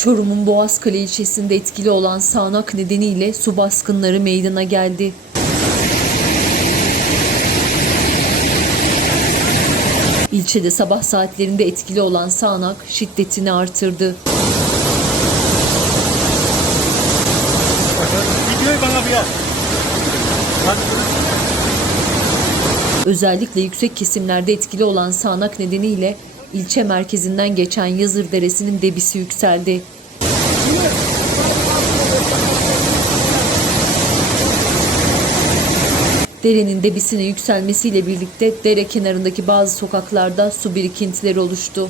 Çorum'un Boğazkale ilçesinde etkili olan sağanak nedeniyle su baskınları meydana geldi. İlçede sabah saatlerinde etkili olan sağanak şiddetini artırdı. Özellikle yüksek kesimlerde etkili olan sağanak nedeniyle ilçe merkezinden geçen Yazır Deresi'nin debisi yükseldi. Derenin debisinin yükselmesiyle birlikte dere kenarındaki bazı sokaklarda su birikintileri oluştu.